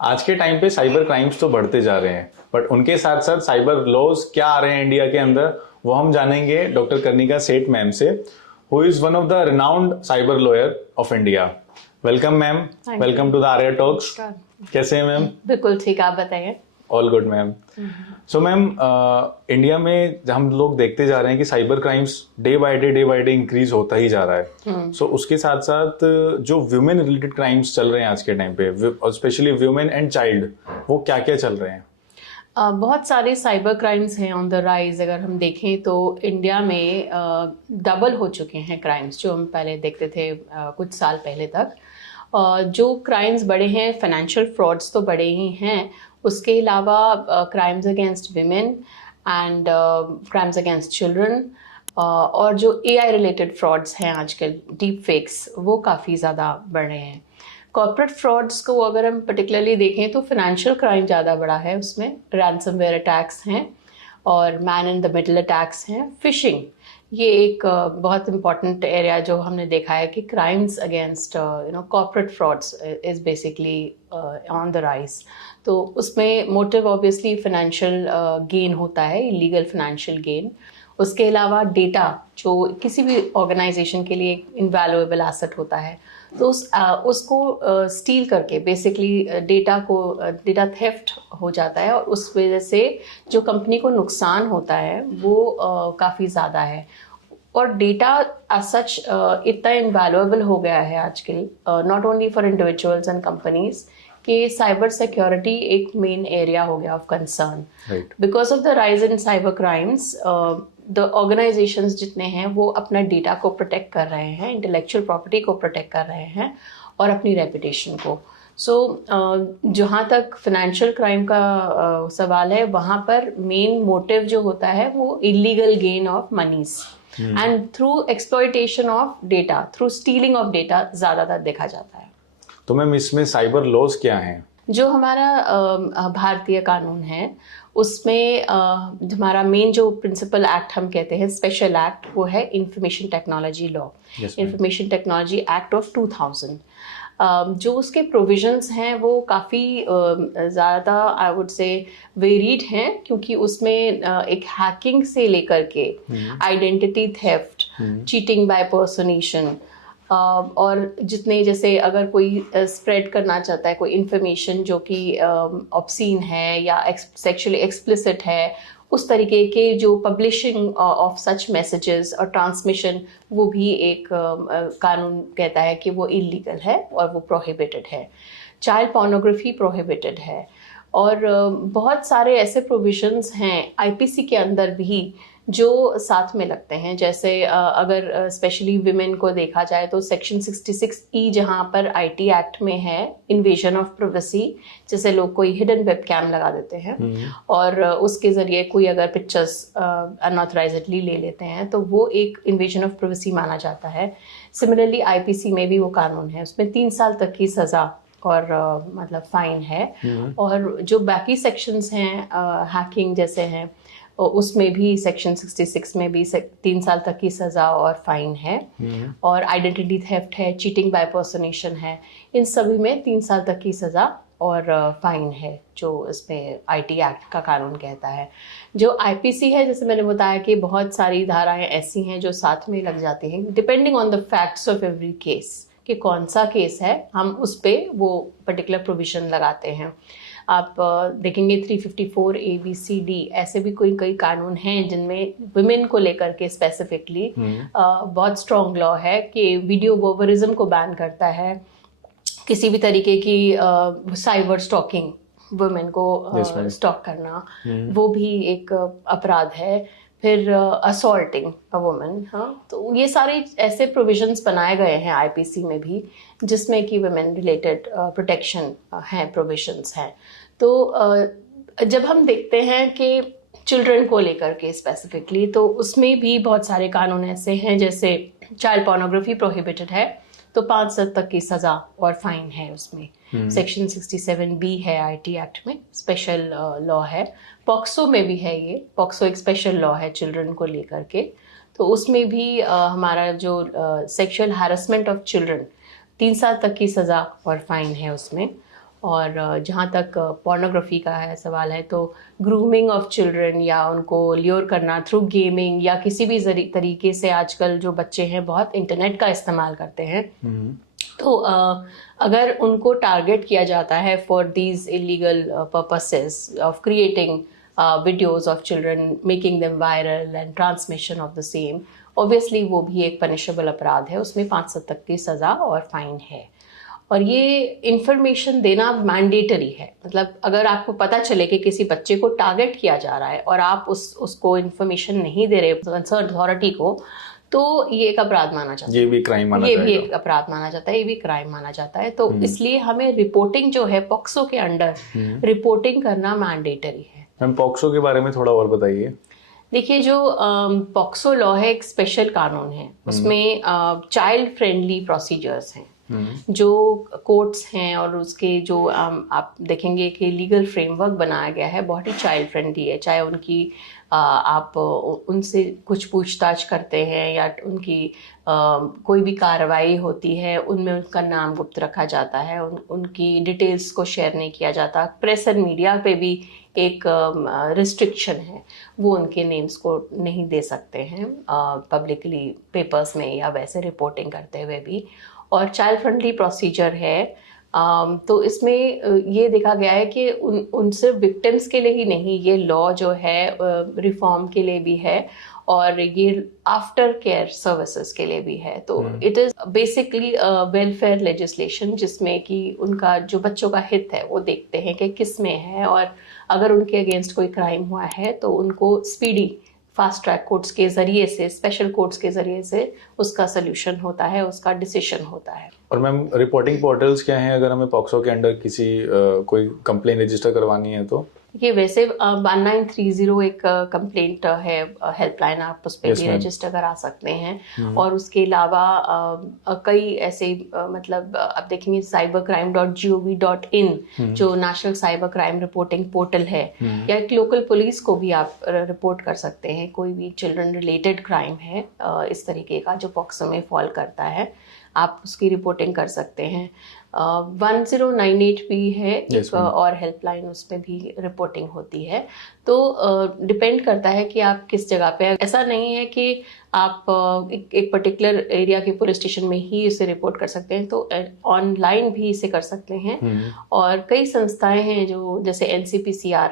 आज के टाइम पे साइबर क्राइम्स तो बढ़ते जा रहे हैं, बट उनके साथ साथ साइबर लॉज क्या आ रहे हैं इंडिया के अंदर, वो हम जानेंगे डॉक्टर कर्णिका सेठ मैम से, who is one of the renowned cyber lawyer of India. Welcome ma'am, welcome to the Arya talks. कैसे हैं मैम? बिल्कुल ठीक, आप बताइए। All good ma'am. So ma'am, India में हम लोग देखते जा रहे हैं कि cyber crimes day by day increase होता ही जा रहा है। सो उसके साथ साथ जो वुमेन रिलेटेड क्राइम्स चल रहे हैं आज के टाइम पे, और स्पेशली वुमेन एंड चाइल्ड, वो क्या क्या चल रहे हैं? बहुत सारे साइबर क्राइम्स हैं ऑन द राइज। अगर हम देखें तो इंडिया में डबल हो चुके हैं क्राइम्स, जो हम पहले देखते थे कुछ साल पहले तक। जो क्राइम्स बढ़े हैं, फाइनेंशियल फ्रॉड्स तो बड़े ही हैं, उसके अलावा crimes against women and crimes against children, और जो एआई रिलेटेड फ्रॉड्स हैं आजकल, डीप फेक्स, वो काफ़ी ज़्यादा बढ़ रहे हैं। कॉर्पोरेट फ्रॉड्स को अगर हम पर्टिकुलरली देखें तो फाइनेंशियल क्राइम ज़्यादा बड़ा है, उसमें रैंसमवेयर अटैक्स हैं और man in the middle attacks हैं। फिशिंग, ये एक बहुत इंपॉर्टेंट एरिया जो हमने देखा है कि crimes against corporate frauds is basically on the rise. तो उसमें मोटिव ऑब्वियसली फाइनेंशियल गेन होता है, इलीगल फाइनेंशियल गेन। उसके अलावा डेटा, जो किसी भी ऑर्गेनाइजेशन के लिए इनवैल्यूएबल एसेट होता है, तो उसको स्टील करके बेसिकली डेटा थेफ्ट हो जाता है, और उस वजह से जो कंपनी को नुकसान होता है वो काफ़ी ज़्यादा है। और डेटा एज सच इतना इनवैल्यूएबल हो गया है आजकल, not only for individuals and companies, कि साइबर सिक्योरिटी एक मेन एरिया हो गया of concern. Because of the rise in cyber crimes, the organisations जितने हैं वो अपना डेटा को प्रोटेक्ट कर रहे हैं, इंटेलेक्चुअल प्रॉपर्टी को प्रोटेक्ट कर रहे हैं, और अपनी रेपुटेशन को। जहाँ तक फाइनेंशियल क्राइम का सवाल है, वहाँ पर मेन मोटिव जो होता है वो illegal gain of monies and through exploitation of data, through stealing of data ज़्यादातर देखा जाता है। तो मैम, इसमें साइबर लॉज क्या हैं? जो हमारा भारतीय कानून है, उसमें हमारा मेन जो प्रिंसिपल एक्ट हम कहते हैं, स्पेशल एक्ट, वो है information technology law, information technology act of 2000। जो उसके प्रोविजंस हैं वो काफ़ी ज़्यादा, आई वुड से, वेरीड हैं, क्योंकि उसमें एक हैकिंग से लेकर के आइडेंटिटी थेफ्ट, चीटिंग बाय पर्सनेशन, और जितने, जैसे अगर कोई स्प्रेड करना चाहता है कोई इन्फॉर्मेशन जो कि ऑब्सीन है या सेक्सुअली एक्सप्लिसिट है, उस तरीके के जो पब्लिशिंग ऑफ सच मैसेजेस और ट्रांसमिशन, वो भी एक कानून कहता है कि वो इलीगल है और वो प्रोहिबिटेड है। चाइल्ड पोर्नोग्राफी प्रोहिबिटेड है, और बहुत सारे ऐसे प्रोविजंस हैं आईपीसी के अंदर भी जो साथ में लगते हैं। जैसे अगर स्पेशली विमेन को देखा जाए तो सेक्शन 66E, जहाँ पर आईटी एक्ट में है, इन्वेजन ऑफ प्राइवेसी, जैसे लोग कोई हिडन वेब कैम लगा देते हैं और उसके जरिए कोई अगर पिक्चर्स अनऑथराइजडली ले लेते हैं, तो वो एक इन्वेजन ऑफ प्राइवेसी माना जाता है। सिमिलरली आईपीसी में भी वो कानून है, उसमें 3 साल तक की सज़ा और मतलब फाइन है। और जो बाकी सेक्शंस हैं, हैकिंग जैसे हैं, उसमें भी सेक्शन 66 में भी 3 साल तक की सज़ा और फाइन है। और आइडेंटिटी थेफ्ट है, चीटिंग बाय पर्सनेशन है, इन सभी में 3 साल तक की सज़ा और फाइन है, जो इसमें आईटी एक्ट का कानून कहता है। जो आईपीसी है, जैसे मैंने बताया कि बहुत सारी धाराएं ऐसी हैं जो साथ में लग जाती हैं, depending on the facts of every case, कि कौन सा केस है, हम उस पर वो पर्टिकुलर प्रोविजन लगाते हैं। आप देखेंगे 354 ABCD, ऐसे भी कई कानून हैं जिनमें वुमेन को लेकर के स्पेसिफिकली बहुत स्ट्रॉन्ग लॉ है कि वीडियो वोवरिज्म को बैन करता है, किसी भी तरीके की साइबर स्टॉकिंग, वुमेन को स्टॉक करना, वो भी एक अपराध है। फिर असॉल्टिंग अ वुमन, हाँ, तो ये सारे ऐसे प्रोविजंस बनाए गए हैं आईपीसी में भी, जिसमें कि वुमेन रिलेटेड प्रोटेक्शन हैं, प्रोविजंस हैं। तो जब हम देखते हैं कि चिल्ड्रन को लेकर के स्पेसिफिकली, तो उसमें भी बहुत सारे कानून ऐसे हैं, जैसे चाइल्ड पोर्नोग्राफी प्रोहिबिटेड है, तो 5 साल तक की सजा और फाइन है उसमें। सेक्शन 67B है आईटी एक्ट में, स्पेशल लॉ है। पॉक्सो में भी है, ये पॉक्सो एक स्पेशल लॉ है चिल्ड्रन को लेकर के, तो उसमें भी हमारा जो सेक्सुअल हैरेसमेंट ऑफ चिल्ड्रन, 3 साल तक की सजा और फाइन है उसमें। और जहाँ तक पोर्नोग्राफी का है सवाल है तो ग्रूमिंग ऑफ चिल्ड्रन या उनको ल्योर करना थ्रू गेमिंग या किसी भी तरीके से आजकल जो बच्चे हैं बहुत इंटरनेट का इस्तेमाल करते हैं। तो अगर उनको टारगेट किया जाता है for these illegal purposes of creating videos of children, making them viral and transmission of the same, obviously वो भी एक punishable अपराध है, उसमें 5 साल तक की सज़ा और फाइन है। और ये इंफॉर्मेशन देना मैंडेटरी है, मतलब अगर आपको पता चले कि किसी बच्चे को टारगेट किया जा रहा है और आप उसको इंफॉर्मेशन नहीं दे रहे कंसर्न अथॉरिटी को, तो ये एक अपराध माना जाता है, ये भी क्राइम माना जाएगा, ये भी एक अपराध माना जाता है, ये भी क्राइम माना जाता है। तो इसलिए हमें रिपोर्टिंग जो है पॉक्सो के अंडर रिपोर्टिंग करना मैंडेटरी है। मैम पॉक्सो के बारे में थोड़ा और बताइए। देखिए, जो पॉक्सो लॉ है एक स्पेशल कानून है, उसमें चाइल्ड फ्रेंडली प्रोसीजर्स हैं जो कोर्ट्स हैं, और उसके जो आप देखेंगे कि लीगल फ्रेमवर्क बनाया गया है बहुत ही चाइल्ड फ्रेंडली है। चाहे उनकी आप उनसे कुछ पूछताछ करते हैं या उनकी कोई भी कार्रवाई होती है उनमें उनका नाम गुप्त रखा जाता है, उनकी डिटेल्स को शेयर नहीं किया जाता। प्रेस एंड मीडिया पे भी एक रिस्ट्रिक्शन है, वो उनके नेम्स को नहीं दे सकते हैं पब्लिकली पेपर्स में या वैसे रिपोर्टिंग करते हुए भी। और चाइल्ड फ्रेंडली प्रोसीजर है, तो इसमें ये देखा गया है कि उन सिर्फ विक्टिम्स के लिए ही नहीं, ये लॉ जो है रिफॉर्म के लिए भी है और ये आफ्टर केयर सर्विसेज के लिए भी है। तो it is basically welfare legislation जिसमें कि उनका जो बच्चों का हित है वो देखते हैं कि किस में है, और अगर उनके अगेंस्ट कोई क्राइम हुआ है तो उनको स्पीडी फास्ट ट्रैक कोर्ट्स के जरिए से, स्पेशल कोर्ट्स के जरिए से उसका सोल्यूशन होता है, उसका डिसीजन होता है। और मैम रिपोर्टिंग पोर्टल्स क्या हैं अगर हमें पॉक्सो के अंडर किसी कोई कंप्लेन रजिस्टर करवानी है तो? ये वैसे 1930 एक कंप्लेंट है हेल्पलाइन, आप उस पर भी रजिस्टर करा सकते हैं। और उसके अलावा कई ऐसे मतलब आप देखेंगे cybercrime.gov.in जो national cyber crime reporting portal है, या एक लोकल पुलिस को भी आप रिपोर्ट कर सकते हैं, कोई भी चिल्ड्रन रिलेटेड क्राइम है इस तरीके का जो पॉक्सो में फॉल करता है, आप उसकी रिपोर्टिंग कर सकते हैं। 1098 भी है एक और हेल्पलाइन, उसमें भी रिपोर्टिंग होती है। तो डिपेंड करता है कि आप किस जगह पे, ऐसा नहीं है कि आप एक पर्टिकुलर एरिया के पुलिस स्टेशन में ही इसे रिपोर्ट कर सकते हैं, तो ऑनलाइन भी इसे कर सकते हैं। और कई संस्थाएं हैं जो जैसे NCPCR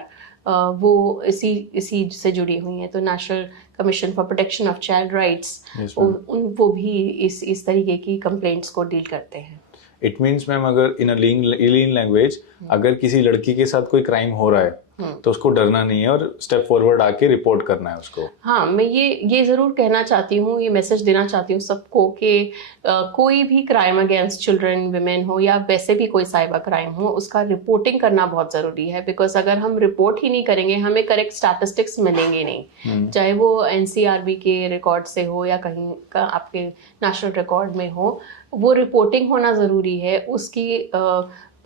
वो इसी से जुड़ी हुई हैं, तो national commission for protection of child rights वो भी इस तरीके की कंप्लेंट्स को डील करते हैं। इट मीन्स मैम अगर इन लीन लैंग्वेज अगर किसी लड़की के साथ कोई क्राइम हो रहा है तो उसको डरना नहीं है और स्टेप फॉरवर्ड आके रिपोर्ट करना है उसको। हाँ, मैं ये जरूर कहना चाहती हूँ, ये मैसेज देना चाहती हूँ सबको कि कोई भी क्राइम अगेंस्ट चिल्ड्रन, विमेन हो या वैसे भी कोई साइबर क्राइम हो, उसका रिपोर्टिंग करना बहुत जरूरी है। बिकॉज अगर हम रिपोर्ट ही नहीं करेंगे हमें करेक्ट स्टैटिस्टिक्स मिलेंगे नहीं, चाहे वो NCRB के रिकॉर्ड से हो या कहीं का आपके नेशनल रिकॉर्ड में हो, वो रिपोर्टिंग होना जरूरी है। उसकी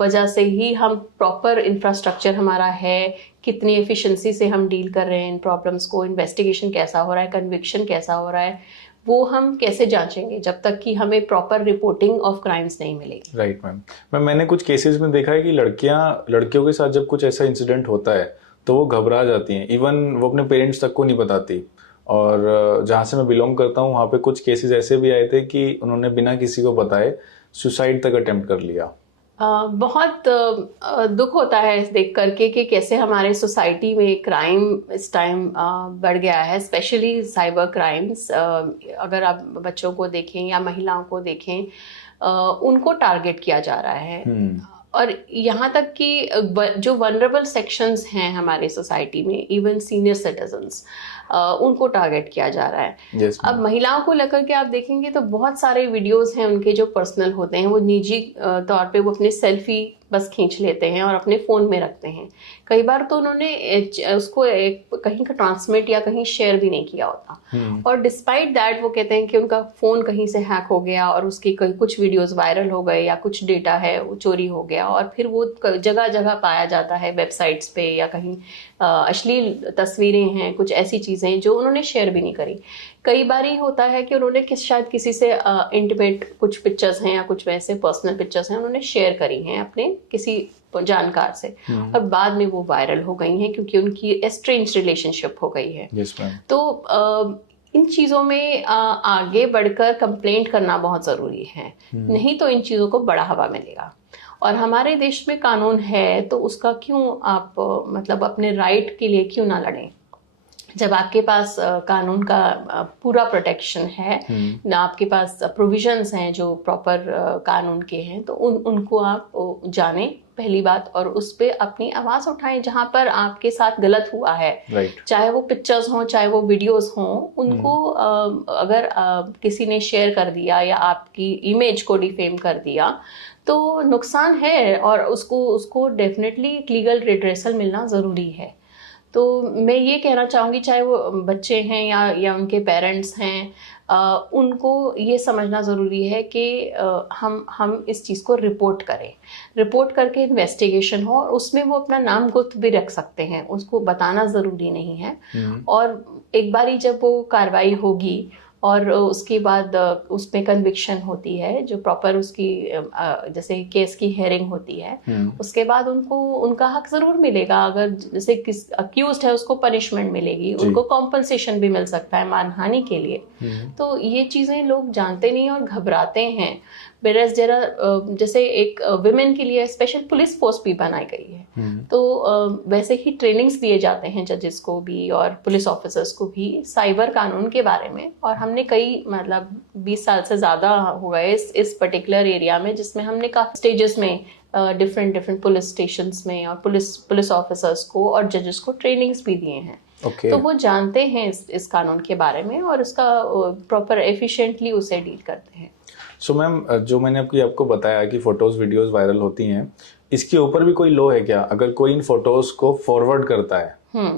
वजह से ही हम प्रॉपर इंफ्रास्ट्रक्चर हमारा है, कितनी एफिशिएंसी से हम डील कर रहे हैं इन प्रॉब्लम्स को, इन्वेस्टिगेशन कैसा हो रहा है, कन्विक्शन कैसा हो रहा है, वो हम कैसे जांचेंगे जब तक कि हमें प्रॉपर रिपोर्टिंग ऑफ क्राइम्स नहीं मिलेगी। राइट मैम, मैंने कुछ केसेस में देखा है कि लड़कियों के साथ जब कुछ ऐसा इंसिडेंट होता है तो वो घबरा जाती हैं, इवन वो अपने पेरेंट्स तक को नहीं बताती। और जहाँ से मैं बिलोंग करता हूँ वहाँ पे कुछ केसेस ऐसे भी आए थे कि उन्होंने बिना किसी को बताए सुसाइड तक अटेम्प्ट कर लिया। बहुत दुख होता है देख करके कि कैसे हमारे सोसाइटी में क्राइम इस टाइम बढ़ गया है, स्पेशली साइबर क्राइम्स। अगर आप बच्चों को देखें या महिलाओं को देखें, उनको टारगेट किया जा रहा है। और यहाँ तक कि जो वनरेबल सेक्शंस हैं हमारे सोसाइटी में, इवन सीनियर सिटीजन्स, उनको टारगेट किया जा रहा है। yes, अब महिलाओं को लेकर के आप देखेंगे तो बहुत सारे वीडियोस हैं उनके जो पर्सनल होते हैं, वो निजी तौर पे वो अपने सेल्फी बस खींच लेते हैं और अपने फ़ोन में रखते हैं। कई बार तो उन्होंने उसको कहीं का ट्रांसमिट या कहीं शेयर भी नहीं किया होता, और डिस्पाइट दैट वो कहते हैं कि उनका फ़ोन कहीं से हैक हो गया और उसकी कुछ वीडियोस वायरल हो गए या कुछ डेटा है वो चोरी हो गया, और फिर वो जगह जगह पाया जाता है, वेबसाइट्स पे या कहीं अश्लील तस्वीरें हैं, कुछ ऐसी चीज़ें जो उन्होंने शेयर भी नहीं करी। कई बार ही होता है कि उन्होंने शायद किसी से इंटीमेट कुछ पिक्चर्स हैं या कुछ वैसे पर्सनल पिक्चर्स हैं उन्होंने शेयर करी हैं अपने किसी जानकार से, और बाद में वो वायरल हो गई हैं क्योंकि उनकी एस्ट्रेंज रिलेशनशिप हो गई है। Yes ma'am. तो इन चीज़ों में आगे बढ़कर कंप्लेंट करना बहुत ज़रूरी है, नहीं तो इन चीज़ों को बढ़ावा मिलेगा। और हमारे देश में कानून है तो उसका क्यों आप मतलब अपने राइट के लिए क्यों ना लड़ें? जब आपके पास कानून का पूरा प्रोटेक्शन है, ना आपके पास प्रोविजंस हैं जो प्रॉपर कानून के हैं, तो उनको आप जानें पहली बात, और उस पे अपनी आवाज़ उठाएं जहां पर आपके साथ गलत हुआ है। चाहे वो पिक्चर्स हों, चाहे वो वीडियोस हों, उनको अगर किसी ने शेयर कर दिया या आपकी इमेज को डिफेम कर दिया तो नुकसान है, और उसको डेफिनेटली लीगल रिड्रेसल मिलना ज़रूरी है। तो मैं ये कहना चाहूँगी, चाहे वो बच्चे हैं या उनके पेरेंट्स हैं, उनको ये समझना ज़रूरी है कि हम इस चीज़ को रिपोर्ट करें, रिपोर्ट करके इन्वेस्टिगेशन हो, और उसमें वो अपना नाम गुप्त भी रख सकते हैं, उसको बताना ज़रूरी नहीं है। और एक बारी जब वो कार्रवाई होगी और उसके बाद उसमें कन्विक्शन होती है, जो प्रॉपर उसकी जैसे केस की हेयरिंग होती है, उसके बाद उनको उनका हक जरूर मिलेगा। अगर जैसे किस अक्यूज्ड है उसको पनिशमेंट मिलेगी, उनको कॉम्पनसेशन भी मिल सकता है मानहानि के लिए। तो ये चीजें लोग जानते नहीं और घबराते हैं। बेरस जरा जैसे एक विमेन के लिए स्पेशल पुलिस फोर्स भी बनाई गई है, तो वैसे ही ट्रेनिंग्स दिए जाते हैं जजेस को भी और पुलिस ऑफिसर्स को भी साइबर कानून के बारे में। और हमने कई मतलब 20 साल से ज़्यादा हो गए इस पर्टिकुलर एरिया में, जिसमें हमने काफ़ी स्टेजेस में डिफरेंट पुलिस स्टेशंस में और पुलिस ऑफिसर्स को और जजेस को ट्रेनिंग्स भी दिए हैं। तो वो जानते हैं इस कानून के बारे में और इसका प्रॉपर एफिशिएंटली उसे डील करते हैं। सो मैम, जो मैंने आपको बताया कि फोटोज वीडियोस वायरल होती हैं, इसके ऊपर भी कोई लॉ है क्या? अगर कोई इन फोटोज को फॉरवर्ड करता है,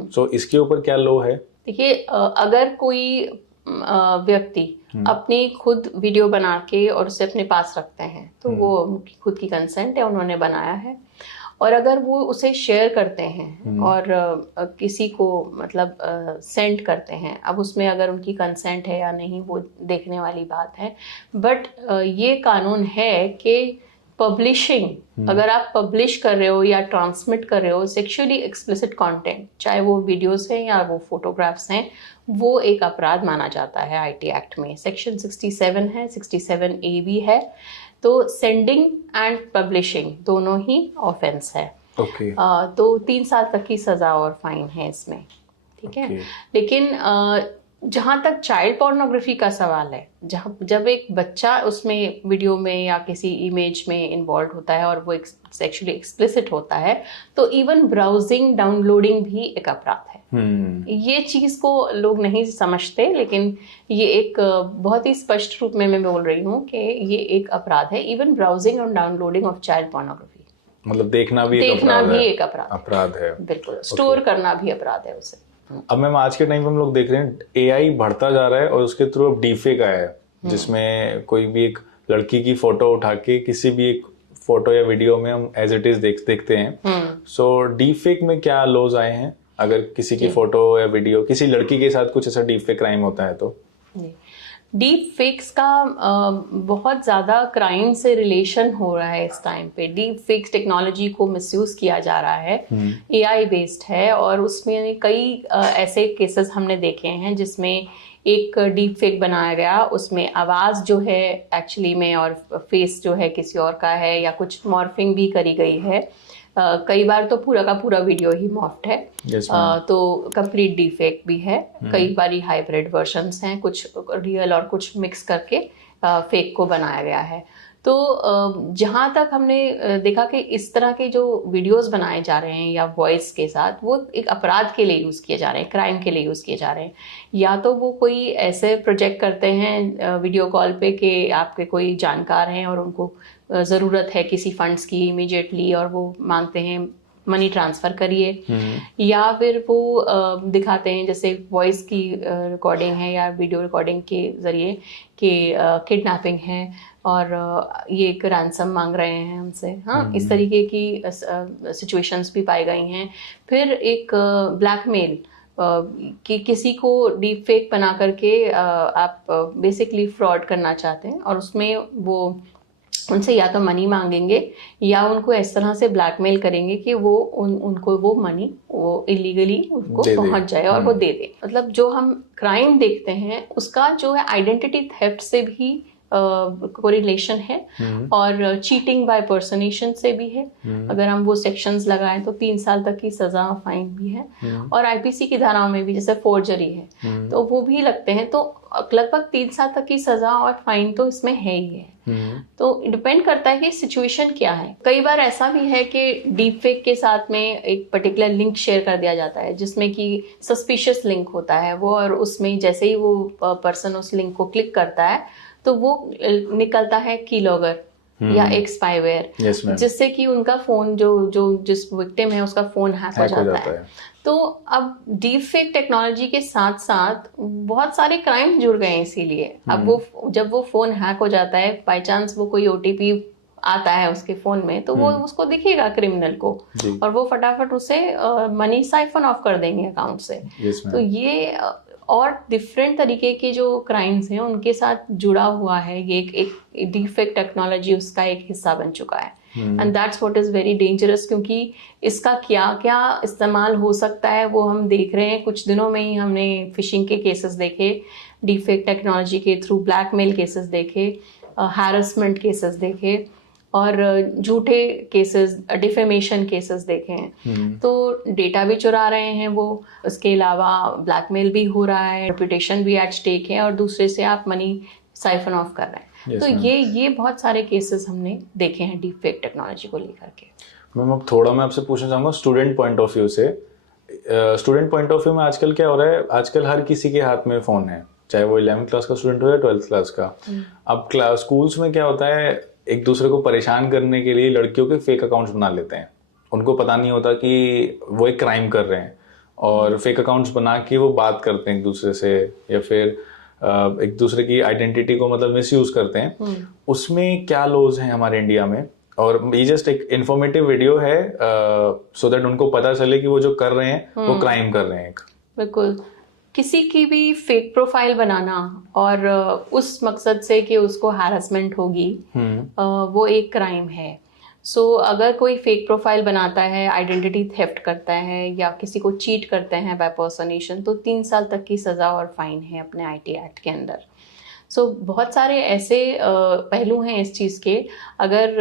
तो इसके ऊपर क्या लॉ है? देखिए, अगर कोई व्यक्ति अपनी खुद वीडियो बना के और उसे अपने पास रखते हैं, तो वो उनकी खुद की कंसेंट है, उन्होंने बनाया है। और अगर वो उसे शेयर करते हैं और किसी को मतलब सेंड करते हैं, अब उसमें अगर उनकी कंसेंट है या नहीं वो देखने वाली बात है। बट ये कानून है कि पब्लिशिंग, अगर आप पब्लिश कर रहे हो या ट्रांसमिट कर रहे हो सेक्सुअली एक्सप्लिसिट कंटेंट, चाहे वो वीडियोस हैं या वो फोटोग्राफ्स हैं, वो एक अपराध माना जाता है आईटी एक्ट में। सेक्शन 67 है, 67A भी है। तो सेंडिंग एंड पब्लिशिंग दोनों ही ऑफेंस है। तो 3 साल तक की सजा और फाइन है इसमें, ठीक है। लेकिन जहाँ तक चाइल्ड पोर्नोग्राफी का सवाल है, जब एक बच्चा उसमें वीडियो में या किसी इमेज में इन्वॉल्व होता है और वो सेक्सुअली एक्सप्लिसिट होता है, तो इवन ब्राउजिंग डाउनलोडिंग भी एक अपराध है। ये चीज को लोग नहीं समझते, लेकिन ये एक बहुत ही स्पष्ट रूप में मैं बोल रही हूँ कि ये एक अपराध है। इवन ब्राउजिंग और डाउनलोडिंग ऑफ चाइल्ड पोर्नोग्राफी, मतलब देखना भी एक अपराध है। बिल्कुल, स्टोर करना भी अपराध है उसे। अब मैम, आज के टाइम पे हम लोग देख रहे हैं एआई बढ़ता जा रहा है और उसके थ्रू अब डीफेक आया है, जिसमें कोई भी एक लड़की की फोटो उठा के किसी भी एक फोटो या वीडियो में हम एज इट इज देखते हैं। सो डीफेक में क्या लॉज आए हैं? अगर किसी की फोटो या वीडियो किसी लड़की के साथ कुछ ऐसा डीफेक क्राइम होता है तो? डीप फेक्स का बहुत ज़्यादा क्राइम से रिलेशन हो रहा है इस टाइम पे। डीप फेक्स टेक्नोलॉजी को मिसयूज किया जा रहा है, एआई बेस्ड है, और उसमें कई ऐसे केसेस हमने देखे हैं जिसमें एक डीप फेक बनाया गया, उसमें आवाज़ जो है एक्चुअली में और फेस जो है किसी और का है, या कुछ मॉर्फिंग भी करी गई है। कई बार तो पूरा का पूरा वीडियो ही मॉर्फ्ड है। तो कंप्लीट डीफेक भी है। कई बार हाइब्रिड वर्जन्स हैं, कुछ रियल और कुछ मिक्स करके फेक को बनाया गया है। तो जहाँ तक हमने देखा कि इस तरह के जो वीडियोस बनाए जा रहे हैं या वॉइस के साथ, वो एक अपराध के लिए यूज़ किए जा रहे हैं, क्राइम के लिए यूज़ किए जा रहे हैं। या तो वो कोई ऐसे प्रोजेक्ट करते हैं वीडियो कॉल पे कि आपके कोई जानकार हैं और उनको ज़रूरत है किसी फंड्स की इमीडिएटली, और वो मांगते हैं मनी ट्रांसफ़र करिए। या फिर वो दिखाते हैं जैसे वॉइस की रिकॉर्डिंग है या वीडियो रिकॉर्डिंग के ज़रिए कि किडनैपिंग है और ये एक रैंसम मांग रहे हैं हमसे। हाँ, इस तरीके की सिचुएशंस भी पाई गई हैं। फिर एक ब्लैकमेल कि किसी को डीप फेक बना करके आप बेसिकली फ्रॉड करना चाहते हैं, और उसमें वो उनसे या तो मनी मांगेंगे या उनको इस तरह से ब्लैकमेल करेंगे कि वो उनको वो मनी वो इलीगली उनको पहुंच जाए और वो दे दे। मतलब जो हम क्राइम देखते हैं उसका जो है आइडेंटिटी थेफ्ट से भी कोरिलेशन है और चीटिंग बाय पर्सनेशन से भी है। अगर हम वो सेक्शंस लगाएं तो 3 साल तक की सजा, फाइन भी है और आईपीसी की धाराओं में भी जैसे फोर्जरी है तो वो भी लगते हैं। तो लगभग 3 साल तक की सजा और फाइन तो इसमें है ही है। तो डिपेंड करता है कि सिचुएशन क्या है। कई बार ऐसा भी है कि डीप फेक के साथ में एक पर्टिकुलर लिंक शेयर कर दिया जाता है जिसमें कि सस्पिशियस लिंक होता है वो, और उसमें जैसे ही वो पर्सन उस लिंक को क्लिक करता है तो वो निकलता है कीलॉगर या एक स्पाईवेयर, जिससे कि उनका फोन जो जिस विक्टिम है उसका फोन हैक हो जाता है। तो अब डीप फेक टेक्नोलॉजी के साथ साथ बहुत सारे क्राइम जुड़ गए हैं इसीलिए। अब वो जब वो फोन हैक हो जाता है, बाय चांस वो कोई ओटीपी आता है उसके फोन में तो वो उसको दिखेगा क्रिमिनल को और वो फटाफट उसे मनी साइफन ऑफ कर देंगे अकाउंट से। तो ये और डिफरेंट तरीके के जो क्राइम्स हैं उनके साथ जुड़ा हुआ है ये एक डीप फेक टेक्नोलॉजी उसका एक हिस्सा बन चुका है। And that's what is very dangerous, क्योंकि इसका क्या क्या इस्तेमाल हो सकता है वो हम देख रहे हैं। कुछ दिनों में ही हमने फिशिंग के केसेस देखे, डीप फेक टेक्नोलॉजी के थ्रू ब्लैकमेल केसेस देखे, हैरेसमेंट केसेस देखे और झूठे केसेस, डिफेमेशन केसेस देखे हैं। तो डेटा भी चुरा रहे हैं वो, उसके अलावा ब्लैकमेल भी हो रहा है, रेपुटेशन भी एट स्टेक है और दूसरे से आप मनी साइफन ऑफ कर रहे हैं। तो ये बहुत सारे केसेस हमने देखे हैं डीप फेक टेक्नोलॉजी को लेकर के। मैम अब थोड़ा मैं आपसे पूछना चाहूँगा स्टूडेंट पॉइंट ऑफ व्यू से। स्टूडेंट पॉइंट ऑफ व्यू में आजकल क्या हो रहा है, आजकल हर किसी के हाथ में फ़ोन है, चाहे वो 11th क्लास का स्टूडेंट हो या 12th क्लास का। अब स्कूल्स में क्या होता है, एक दूसरे को परेशान करने के लिए लड़कियों के फेक अकाउंट्स बना लेते हैं। उनको पता नहीं होता कि वो एक क्राइम कर रहे हैं और फेक अकाउंट्स बना के वो बात करते हैं एक दूसरे से या फिर एक दूसरे की आइडेंटिटी को मतलब मिसयूज करते हैं। उसमें क्या लॉज हैं हमारे इंडिया में? और ये जस्ट एक इंफॉर्मेटिव वीडियो है सो दैट उनको पता चले कि वो जो कर रहे हैं वो क्राइम कर रहे हैं। बिल्कुल, किसी की भी फेक प्रोफाइल बनाना और उस मकसद से कि उसको हैरेसमेंट होगी वो एक क्राइम है। सो अगर कोई फेक प्रोफाइल बनाता है, आइडेंटिटी थेफ्ट करता है या किसी को चीट करते हैं बाय पर्सनेशन तो 3 साल तक की सज़ा और फाइन है अपने आईटी एक्ट के अंदर। सो बहुत सारे ऐसे पहलू हैं इस चीज़ के। अगर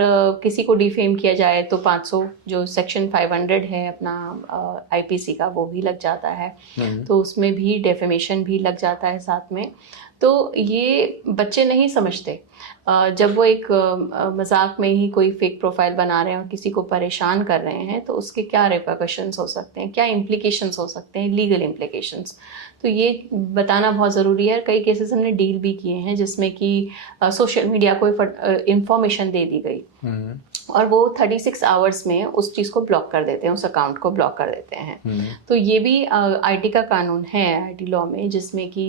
किसी को डिफेम किया जाए तो 500 जो सेक्शन 500 है अपना आईपीसी का वो भी लग जाता है, तो उसमें भी डेफेमेशन भी लग जाता है साथ में। तो ये बच्चे नहीं समझते। जब वो एक मजाक में ही कोई फेक प्रोफाइल बना रहे हैं और किसी को परेशान कर रहे हैं तो उसके क्या रिपरकशंस हो सकते हैं, क्या इम्प्लीकेशंस हो सकते हैं, लीगल इम्प्लीकेशंस, तो ये बताना बहुत ज़रूरी है। कई केसेस हमने डील भी किए हैं जिसमें कि सोशल मीडिया को इंफॉर्मेशन दे दी गई और वो 36 आवर्स में उस चीज़ को ब्लॉक कर देते हैं, उस अकाउंट को ब्लॉक कर देते हैं। तो ये भी आईटी का कानून है, आईटी लॉ में, जिसमें कि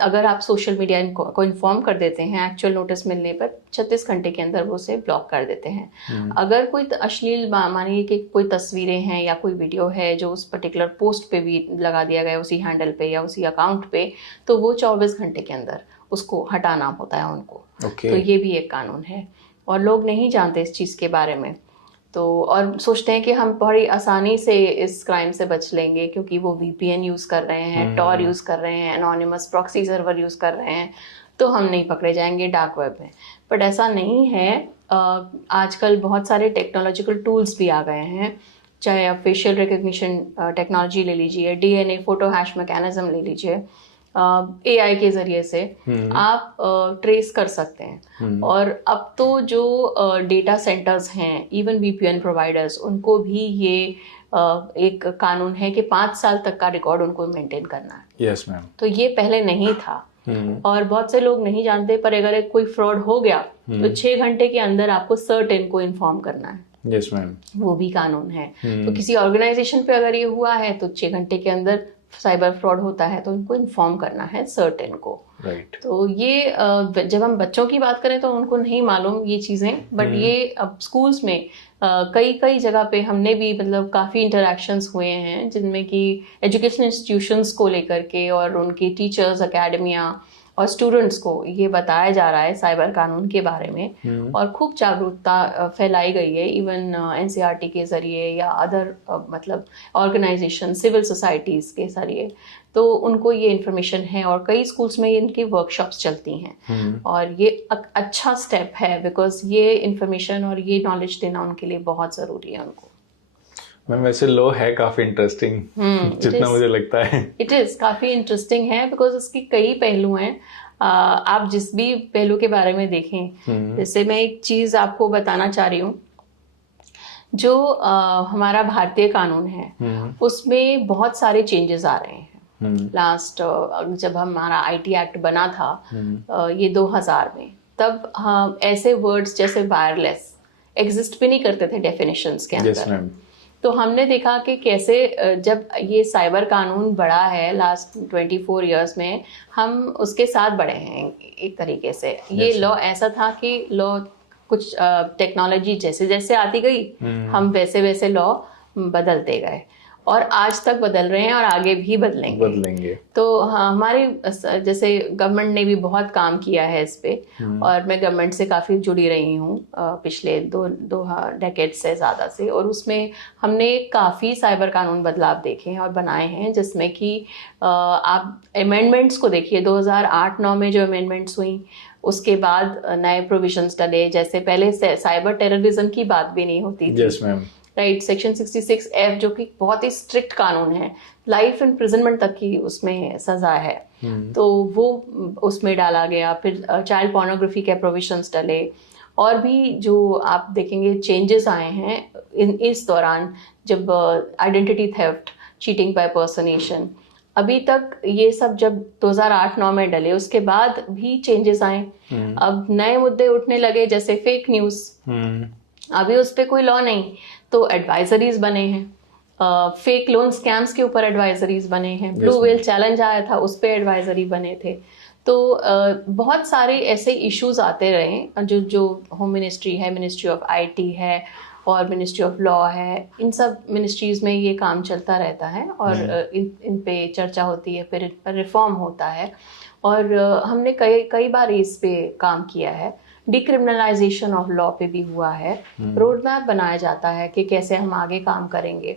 अगर आप सोशल मीडिया को इन्फॉर्म कर देते हैं एक्चुअल नोटिस मिलने पर 36 घंटे के अंदर वो उसे ब्लॉक कर देते हैं। अगर कोई अश्लील मानिए कि कोई तस्वीरें हैं या कोई वीडियो है जो उस पर्टिकुलर पोस्ट पे भी लगा दिया गया उसी हैंडल पे या उसी अकाउंट पे, तो वो 24 घंटे के अंदर उसको हटाना होता है उनको। तो ये भी एक कानून है और लोग नहीं जानते इस चीज़ के बारे में, तो और सोचते हैं कि हम बड़ी आसानी से इस क्राइम से बच लेंगे क्योंकि वो VPN यूज़ कर रहे हैं, टॉर यूज़ कर रहे हैं, एनोनिमस प्रॉक्सी सर्वर यूज़ कर रहे हैं, तो हम नहीं पकड़े जाएंगे डार्क वेब में। बट ऐसा नहीं है। आजकल बहुत सारे टेक्नोलॉजिकल टूल्स भी आ गए हैं, चाहे आप फेशियल रिकग्निशन टेक्नोलॉजी ले लीजिए, DNA फोटो हैश मैकेनिज्म ले लीजिए, AI के जरिए से आप ट्रेस कर सकते हैं। और अब तो जो डेटा सेंटर्स हैं, इवन VPN प्रोवाइडर्स, उनको भी ये एक कानून है कि 5 साल तक का रिकॉर्ड उनको मेंटेन करना है। Yes ma'am. तो ये पहले नहीं था और बहुत से लोग नहीं जानते, पर अगर कोई फ्रॉड हो गया तो 6 घंटे के अंदर आपको सर्टेन को इन्फॉर्म करना है। Yes ma'am. वो भी कानून है। तो किसी ऑर्गेनाइजेशन पे अगर ये हुआ है तो 6 घंटे के अंदर साइबर फ्रॉड होता है तो उनको इन्फॉर्म करना है सर्टेन को। राइट। तो ये जब हम बच्चों की बात करें तो उनको नहीं मालूम ये चीज़ें, बट ये अब स्कूल्स में कई जगह पे हमने भी मतलब काफ़ी इंटरेक्शंस हुए हैं जिनमें कि एजुकेशन इंस्टीट्यूशंस को लेकर के और उनके टीचर्स, अकेडमियाँ और स्टूडेंट्स को ये बताया जा रहा है साइबर कानून के बारे में, और खूब जागरूकता फैलाई गई है इवन एनसीईआरटी के जरिए या अदर मतलब ऑर्गेनाइजेशन, सिविल सोसाइटीज के जरिए, तो उनको ये इन्फॉर्मेशन है और कई स्कूल्स में इनकी वर्कशॉप्स चलती हैं। और ये अच्छा स्टेप है बिकॉज ये इन्फॉर्मेशन और ये नॉलेज देना उनके लिए बहुत ज़रूरी है उनको। मैम वैसे लॉ है काफी इंटरेस्टिंग जितना मुझे लगता है। इट इज काफी इंटरेस्टिंग है बिकॉज उसकी कई पहलू हैं। आप जिस भी पहलू के बारे में देखें, जैसे मैं एक चीज आपको बताना चाह रही हूँ, जो हमारा भारतीय कानून है उसमें बहुत सारे चेंजेस आ रहे हैं। लास्ट जब हमारा आईटी एक्ट बना था ये 2000 में, तब हम ऐसे वर्ड्स जैसे वायरलेस एग्जिस्ट भी नहीं करते थे डेफिनेशंस के अंदर। yes, तो हमने देखा कि कैसे जब ये साइबर कानून बढ़ा है लास्ट 24 इयर्स में, हम उसके साथ बढ़े हैं एक तरीके से। ये लॉ ऐसा था कि लॉ कुछ टेक्नोलॉजी जैसे जैसे आती गई हम वैसे वैसे लॉ बदलते गए और आज तक बदल रहे हैं और आगे भी बदलेंगे। तो हमारे जैसे गवर्नमेंट ने भी बहुत काम किया है इस पे, और मैं गवर्नमेंट से काफ़ी जुड़ी रही हूँ पिछले दो डेकेड से ज़्यादा से, और उसमें हमने काफ़ी साइबर कानून बदलाव देखे हैं और बनाए हैं, जिसमें कि आप अमेंडमेंट्स को देखिए 2008-9 में जो अमेंडमेंट्स हुई, उसके बाद नए प्रोविजंस डले, जैसे पहले साइबर टेररिज्म की बात भी नहीं होती थी। yes, राइट, सेक्शन 66F जो कि बहुत ही स्ट्रिक्ट कानून है, लाइफ इम्प्रिजनमेंट तक की उसमें सजा है, तो वो उसमें डाला गया। फिर चाइल्ड पोर्नोग्राफी के प्रोविजंस डले, और भी जो आप देखेंगे चेंजेस आए हैं इस दौरान, जब आइडेंटिटी थेफ्ट, चीटिंग बाय पर्सनेशन, अभी तक ये सब जब 2008-9 में डले, उसके बाद भी चेंजेस आए। अब नए मुद्दे उठने लगे जैसे फेक न्यूज, अभी उस पर कोई लॉ नहीं, तो एडवाइजरीज बने हैं। फेक लोन स्कैम्स के ऊपर एडवाइजरीज बने हैं। ब्लू व्हेल चैलेंज आया था, उस पर एडवाइजरी बने थे। तो बहुत सारे ऐसे इश्यूज आते रहे जो होम मिनिस्ट्री है, मिनिस्ट्री ऑफ आईटी है और मिनिस्ट्री ऑफ लॉ है, इन सब मिनिस्ट्रीज में ये काम चलता रहता है और इन पे चर्चा होती है, फिर इन पर रिफॉर्म होता है। और हमने कई बार इस पे काम किया है। डिक्रिमिनलाइजेशन ऑफ लॉ पे भी हुआ है, रोड मैप बनाया जाता है कि कैसे हम आगे काम करेंगे।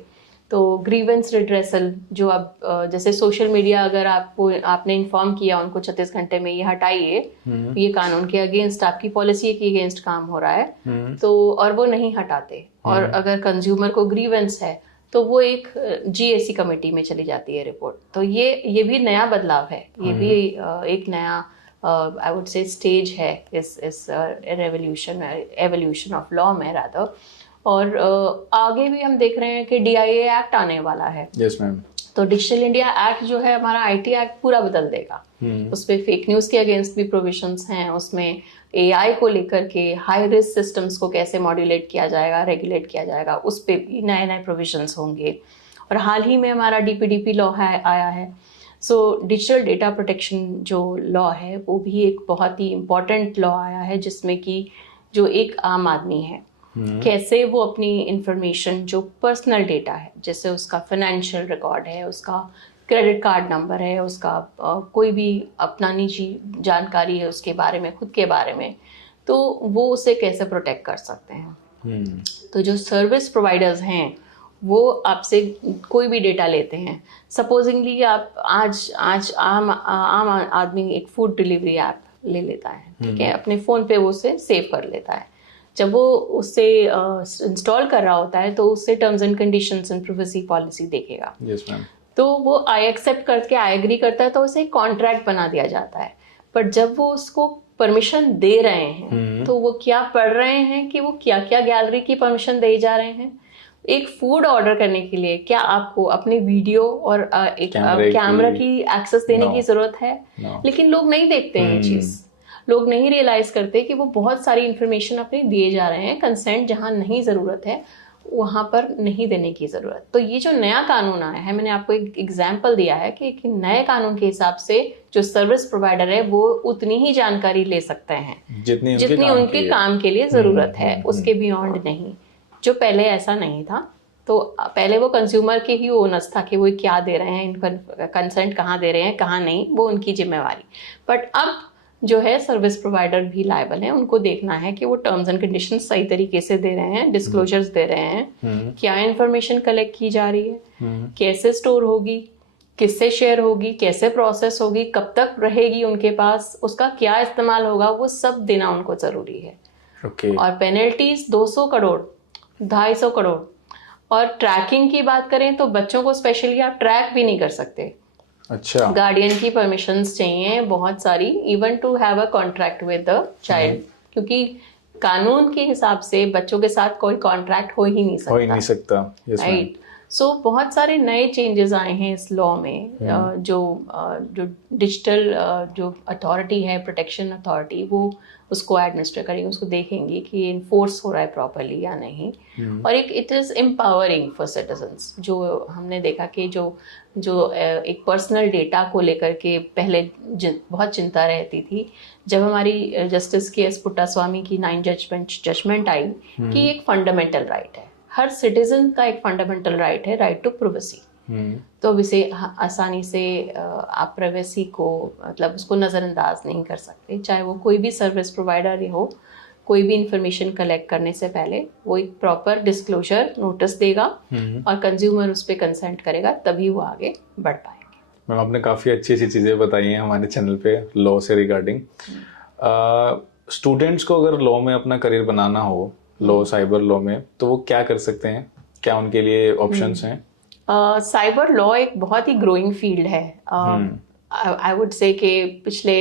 तो ग्रीवेंस रिड्रेसल, जो अब जैसे सोशल मीडिया, अगर आपने इन्फॉर्म किया उनको 36 घंटे में ये हटाइए, ये कानून के अगेंस्ट, आपकी पॉलिसी के अगेंस्ट काम हो रहा है, तो और वो नहीं हटाते, और अगर कंज्यूमर को ग्रीवेंस है तो वो एक जीएसी कमेटी में चली जाती है रिपोर्ट। तो ये भी नया बदलाव है, ये भी एक नया आई वुड से स्टेज है इस एवोल्यूशन ऑफ लॉ में रादर। और आगे भी हम देख रहे हैं कि DIA एक्ट आने वाला है। Yes ma'am. तो डिजिटल इंडिया एक्ट जो है हमारा आईटी एक्ट पूरा बदल देगा। उसपे फेक न्यूज के अगेंस्ट भी प्रोविजंस हैं, उसमें AI को लेकर के हाई रिस्क सिस्टम्स को कैसे मॉड्यूलेट किया जाएगा, रेगुलेट किया जाएगा, उस पे भी नए नए प्रोविजंस होंगे। और हाल ही में हमारा DPDP लॉ आया है। सो डिजिटल डेटा प्रोटेक्शन जो लॉ है वो भी एक बहुत ही इम्पोर्टेंट लॉ आया है, जिसमें कि जो एक आम आदमी है कैसे वो अपनी इंफॉर्मेशन, जो पर्सनल डेटा है, जैसे उसका फाइनेंशियल रिकॉर्ड है, उसका क्रेडिट कार्ड नंबर है, उसका कोई भी अपना निजी जानकारी है उसके बारे में, खुद के बारे में, तो वो उसे कैसे प्रोटेक्ट कर सकते हैं। तो जो सर्विस प्रोवाइडर्स हैं वो आपसे कोई भी डेटा लेते हैं। सपोजिंगली आप आज आम आदमी एक फूड डिलीवरी ऐप ले लेता है, ठीक है, अपने फ़ोन पे वो उसे सेव कर लेता है। जब वो उससे इंस्टॉल कर रहा होता है तो उससे terms and conditions and privacy policy देखेगा। Yes ma'am. तो वो आई एक्सेप्ट करके आई एग्री करता है, तो उसे कॉन्ट्रैक्ट बना दिया जाता है। पर जब वो उसको परमिशन दे रहे हैं तो वो क्या पढ़ रहे हैं कि वो क्या क्या गैलरी की परमिशन दे जा रहे हैं। एक फूड ऑर्डर करने के लिए क्या आपको अपने वीडियो और एक कैमरा की एक्सेस देने की जरूरत है? लेकिन लोग नहीं देखते हैं ये चीज, लोग नहीं रियलाइज करते कि वो बहुत सारी इंफॉर्मेशन अपने दिए जा रहे हैं। कंसेंट जहां नहीं जरूरत है वहां पर नहीं देने की जरूरत। तो ये जो नया कानून आया है, मैंने आपको एक एग्जाम्पल दिया है कि एक नए कानून के हिसाब से जो सर्विस प्रोवाइडर है वो उतनी ही जानकारी ले सकते हैं जितनी उनके काम के लिए जरूरत है, उसके बियॉन्ड नहीं, जो पहले ऐसा नहीं था। तो पहले वो कंज्यूमर के ही ओनर्स था कि वो क्या दे रहे हैं, कंसेंट कहाँ दे रहे हैं, कहाँ नहीं, वो उनकी जिम्मेवारी। बट अब जो है सर्विस प्रोवाइडर भी लायबल है, उनको देखना है कि वो टर्म्स एंड कंडीशंस सही तरीके से दे रहे हैं, डिस्क्लोजर्स दे रहे हैं, क्या इन्फॉर्मेशन कलेक्ट की जा रही है, कैसे स्टोर होगी, किससे शेयर होगी, कैसे प्रोसेस होगी, कब तक रहेगी उनके पास, उसका क्या इस्तेमाल होगा, वो सब देना उनको जरूरी है। और पेनल्टीज 200 करोड़, 250 करोड़। और ट्रैकिंग की बात करें तो बच्चों को स्पेशली आप ट्रैक भी नहीं कर सकते। अच्छा, गार्डियन की परमिशंस चाहिए बहुत सारी, even to have a contract with the child, क्योंकि कानून के हिसाब से बच्चों के साथ कोई कॉन्ट्रैक्ट हो ही नहीं सकता, राइट। सो बहुत सारे नए चेंजेस आए हैं इस लॉ में। जो डिजिटल जो अथॉरिटी है, प्रोटेक्शन अथॉरिटी, वो उसको एडमिनिस्टर करेंगे, उसको देखेंगे कि इन्फोर्स हो रहा है प्रॉपरली या नहीं। और it is empowering for citizens. जो हमने देखा कि जो एक पर्सनल डेटा को लेकर के पहले बहुत चिंता रहती थी, जब हमारी जस्टिस के एस पुट्टास्वामी की 9 जजमेंट आई कि एक फंडामेंटल राइट है, हर सिटीजन का एक फंडामेंटल राइट है, राइट टू प्राइवेसी। तो अब इसे आसानी से आप प्राइवेसी को मतलब उसको नज़रअंदाज नहीं कर सकते, चाहे वो कोई भी सर्विस प्रोवाइडर ही हो। कोई भी इंफॉर्मेशन कलेक्ट करने से पहले वो एक प्रॉपर डिस्क्लोजर नोटिस देगा और कंज्यूमर उस पर कंसेंट करेगा, तभी वो आगे बढ़ पाएंगे। मैम, आपने काफ़ी अच्छी अच्छी चीज़ें बताई हैं हमारे चैनल पे लॉ से रिगार्डिंग। स्टूडेंट्स को अगर लॉ में अपना करियर बनाना हो, लॉ साइबर लॉ में, तो वो क्या कर सकते हैं? क्या उनके लिए ऑप्शंस हैं? साइबर लॉ एक बहुत ही ग्रोइंग फील्ड है। आई वुड से कि पिछले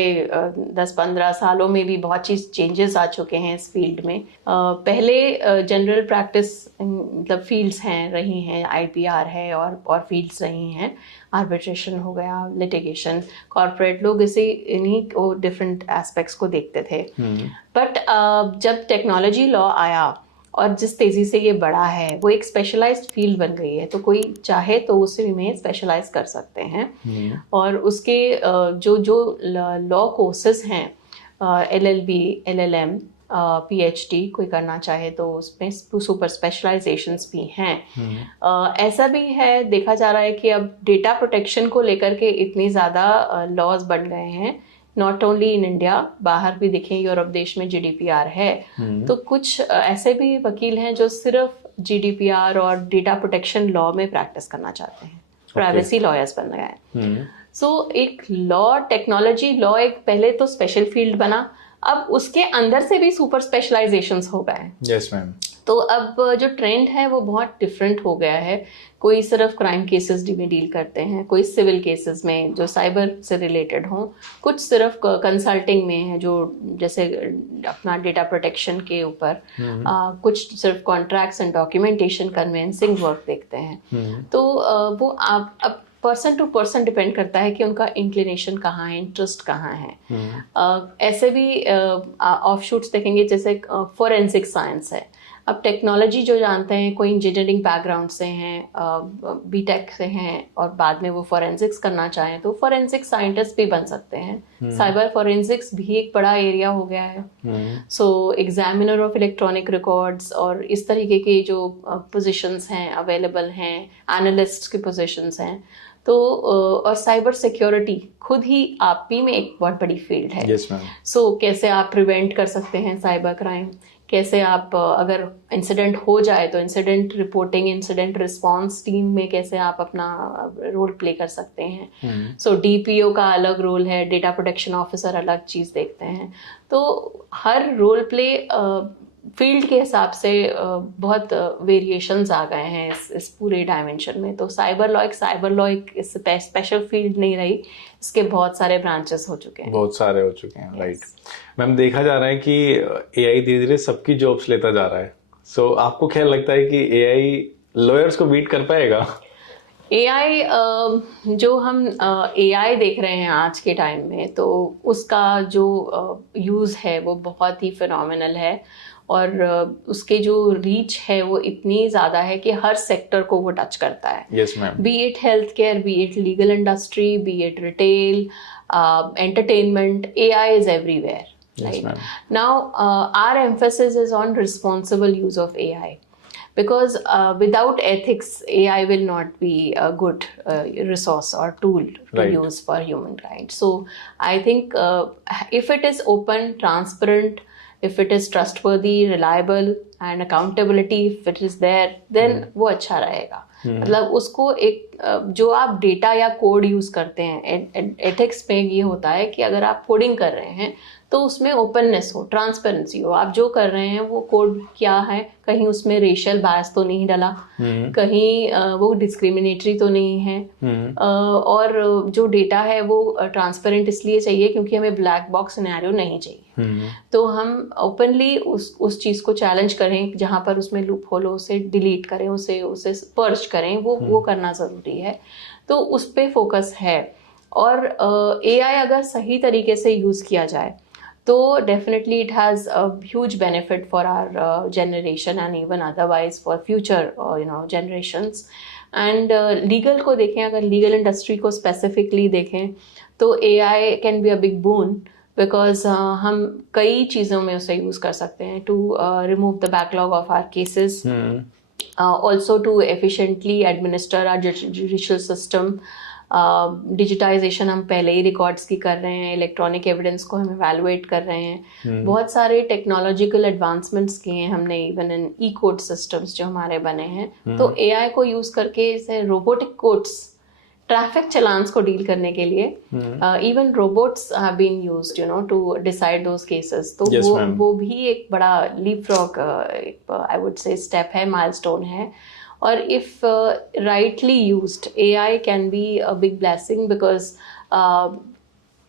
10-15 सालों में भी बहुत चीज़ चेंजेस आ चुके हैं इस फील्ड में। पहले जनरल प्रैक्टिस मतलब फील्ड्स हैं रही हैं, आईपीआर है और फील्ड्स रही हैं, आर्बिट्रेशन हो गया, लिटिगेशन, कॉर्पोरेट, लोग इसे इन्हीं को डिफरेंट एस्पेक्ट्स को देखते थे। बट जब टेक्नोलॉजी लॉ आया और जिस तेज़ी से ये बढ़ा है, वो एक स्पेशलाइज्ड फील्ड बन गई है, तो कोई चाहे तो उसे में स्पेशलाइज कर सकते हैं। और उसके जो लॉ कोर्सेज हैं, LLB, LLM, PhD कोई करना चाहे तो उसमें सुपर स्पेशलाइजेशंस भी हैं। ऐसा भी है, देखा जा रहा है कि अब डेटा प्रोटेक्शन को लेकर के इतनी ज़्यादा लॉज बन गए हैं, नॉट ओनली इन इंडिया, बाहर भी देखें, यूरोप देश में GDPR है। तो कुछ ऐसे भी वकील हैं जो सिर्फ GDPR और डेटा प्रोटेक्शन लॉ में प्रैक्टिस करना चाहते हैं, प्राइवेसी लॉयर्स बन गए हैं। सो एक लॉ, टेक्नोलॉजी लॉ एक पहले तो स्पेशल फील्ड बना, अब उसके अंदर से भी सुपर स्पेशलाइजेशंस हो गए। Yes ma'am. तो अब जो ट्रेंड है वो बहुत डिफरेंट हो गया है। कोई सिर्फ क्राइम केसेस में डील करते हैं, कोई सिविल केसेस में जो साइबर से रिलेटेड हों, कुछ सिर्फ कंसल्टिंग में है, जो जैसे अपना डेटा प्रोटेक्शन के ऊपर, कुछ सिर्फ contracts and documentation convincing work देखते हैं। तो वो आप अब पर्सन टू पर्सन डिपेंड करता है कि उनका इंक्लिनेशन कहाँ है, इंटरेस्ट कहाँ है। ऐसे भी ऑफशूट्स देखेंगे, जैसे फॉरेंसिक साइंस है। अब टेक्नोलॉजी जो जानते हैं, कोई इंजीनियरिंग बैकग्राउंड से हैं, बीटेक से हैं और बाद में वो फॉरेंसिक्स करना चाहें तो फॉरेंसिक साइंटिस्ट भी बन सकते हैं। साइबर फॉरेंसिक्स भी एक बड़ा एरिया हो गया है। सो एग्जामिनर ऑफ इलेक्ट्रॉनिक रिकॉर्ड्स और इस तरीके के जो पोजीशंस हैं अवेलेबल हैं, एनालिस्ट की पोजीशंस हैं। तो और साइबर सिक्योरिटी खुद ही आप ही में एक बहुत बड़ी फील्ड है। yes, सो कैसे आप प्रिवेंट कर सकते हैं साइबर क्राइम, कैसे आप अगर इंसिडेंट हो जाए तो incident reporting, incident response team में कैसे आप अपना रोल प्ले कर सकते हैं। सो DPO का अलग रोल है, डेटा प्रोटेक्शन ऑफिसर अलग चीज़ देखते हैं। तो हर रोल प्ले फील्ड के हिसाब से बहुत वेरिएशंस आ गए हैं इस पूरे डायमेंशन में। तो साइबर लॉ एक स्पेशल फील्ड नहीं रही, इसके बहुत सारे ब्रांचेस हो चुके हैं, बहुत सारे हो चुके हैं। राइट मैम, देखा जा रहा है कि AI धीरे धीरे सबकी जॉब्स लेता जा रहा है। सो आपको क्या लगता है कि AI लॉयर्स को बीट कर पाएगा? AI जो हम AI देख रहे हैं आज के टाइम में, तो उसका जो यूज़ है वो बहुत ही फिनोमिनल है और उसके जो रीच है वो इतनी ज़्यादा है कि हर सेक्टर को वो टच करता है। Yes ma'am. B it health care, B it legal industry, B it retail, entertainment, AI is everywhere. Yes, right? ma'am. Now, our emphasis is on responsible use of AI. because without ethics AI will not be a good resource or tool to Right. use for humankind. So I think if it is open, transparent, if it is trustworthy, reliable and accountability if it is there, then वो अच्छा रहेगा. मतलब उसको एक जो आप data या code use करते हैं, एथिक्स में ये होता है कि अगर आप कोडिंग कर रहे हैं तो उसमें ओपननेस हो, ट्रांसपेरेंसी हो. आप जो कर रहे हैं वो कोड क्या है, कहीं उसमें रेशियल बायस तो नहीं डाला, कहीं वो डिस्क्रिमिनेटरी तो नहीं है, और जो डेटा है वो ट्रांसपेरेंट इसलिए चाहिए क्योंकि हमें ब्लैक बॉक्स सिनेरियो नहीं चाहिए. तो हम ओपनली उस चीज को चैलेंज करें, जहां पर उसमें लूप होल हो उसे डिलीट करें, उसे पर्ज करें, वो करना जरूरी है. तो उस पे फोकस है. और AI अगर सही तरीके से यूज किया जाए तो definitely it has a huge benefit for our generation and even otherwise for future generations. And legal को देखें, अगर लीगल इंडस्ट्री को स्पेसिफिकली देखें तो AI can be a big boon, because हम कई चीज़ों में उसे यूज़ कर सकते हैं to remove the backlog of our cases, also to efficiently administer our judicial system. Digitization हम पहले ही रिकॉर्ड्स की कर रहे हैं, इलेक्ट्रॉनिक एविडेंस को हम इवेलुएट कर रहे हैं, बहुत सारे टेक्नोलॉजिकल एडवांसमेंट्स किए हैं हमने, even in E code systems जो हमारे बने हैं. तो AI को यूज करके जैसे रोबोटिक कोड्स, ट्रैफिक चलान्स को डील करने के लिए even robots have been used to decide those cases. तो Yes, वो भी एक बड़ा leapfrog I would say step है, माइलस्टोन है. और if rightly used, AI can be a big blessing because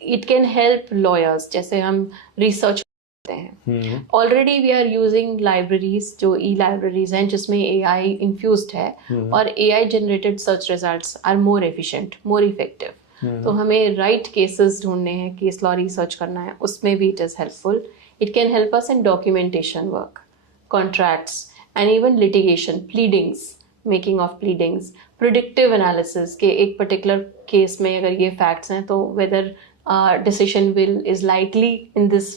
it can help lawyers. जैसे हम रिसर्च करते हैं, already we are using libraries, जो लाइब्रेरीज हैं जिसमें AI इन्फ्यूज्ड है, और AI generated search results are more efficient, more effective. तो हमें राइट केसेस ढूंढने हैं, केस लॉ रिसर्च करना है, उसमें भी it is helpful. It can help us in documentation work, contracts and even litigation, pleadings, making of pleadings, predictive analysis के एक पर्टिकुलर केस में अगर ये फैक्ट्स हैं तो whether decision will is likely in this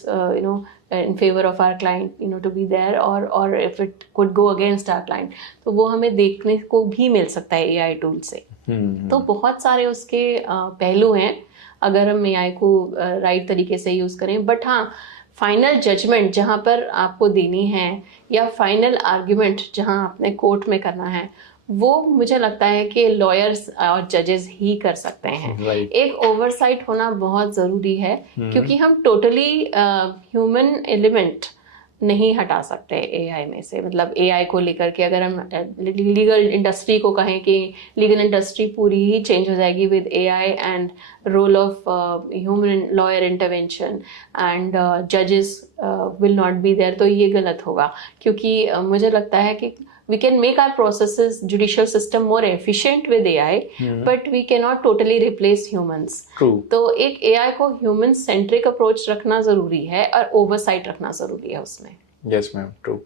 in favor of our client to be there, or if it could go against our client, तो वो हमें देखने को भी मिल सकता है AI टूल से. तो बहुत सारे उसके पहलू हैं अगर हम AI को राइट तरीके से यूज करें. बट हाँ, फाइनल जजमेंट जहाँ पर आपको देनी है या फाइनल आर्ग्यूमेंट जहाँ आपने कोर्ट में करना है, वो मुझे लगता है कि लॉयर्स और जजेस ही कर सकते हैं. Right. एक ओवरसाइट होना बहुत ज़रूरी है, क्योंकि हम टोटली ह्यूमन एलिमेंट नहीं हटा सकते AI में से. मतलब AI को लेकर के अगर हम लीगल इंडस्ट्री को कहें कि लीगल इंडस्ट्री पूरी ही चेंज हो जाएगी with AI and role of human lawyer intervention and जजेस विल नॉट बी देयर, तो ये गलत होगा. क्योंकि मुझे लगता है कि we can make our processes, judicial system more efficient with AI, but we cannot totally replace humans. True. तो एक AI को human centric approach रखना जरूरी है और oversight रखना जरूरी है उसमें. Yes, ma'am. True.